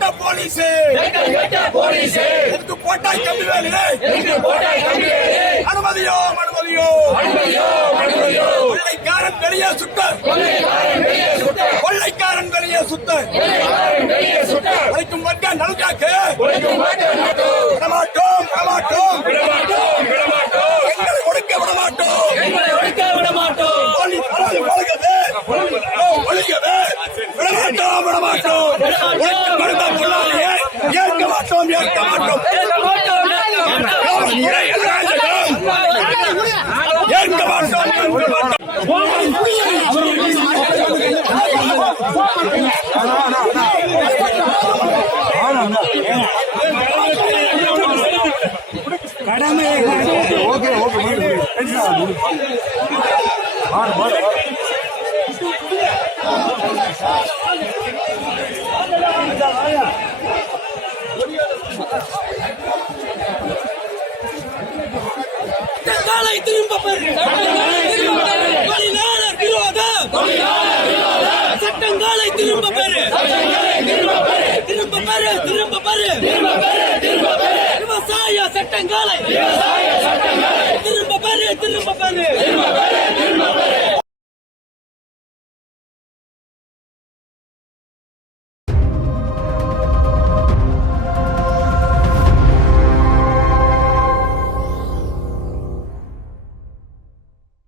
கட்ட போலீஸ். வெக்கம் கெட்ட போலீஸ் எதுக்கு போட்டாய் கம்பி வேலையே எதுக்கு போட்டாய் கம்பிவேலு? அனுமதியோ அனுமதியோ. அனுமதியோ அனுமதியோ கொள்ளைக்காரன் வெளியே சுத்த கொள்ளைக்காரன் வெளியே சுட்ட கொள்ளைக்காரன் வெளியே சுத்த கொள்ளைக்காரன் வெளியே வரைக்கும் வர்க்க நல்காக்கு. விடமாட்டோம் விடமாட்டோம். விடமாட்டோம் விடமாட்டோம் எங்களை ஒடுக்க விடமாட்டோம். எங்களை ஒழிக்க விடமாட்டோம் போலி விடமாட்டோம் விடமாட்டோம். ஒழுக்க கடமை ஏற்க மாட்டோம் இறை கடலை திரும்ப பெறு தொழிலாளர் விரோத சட்டங்களை திரும்ப பெறு திரும்ப பெறு திரும்ப பெறு திரும்ப பெறு திரும்ப பெறு விவசாய சட்டங்களை திரும்ப பெறு திரும்ப பெறு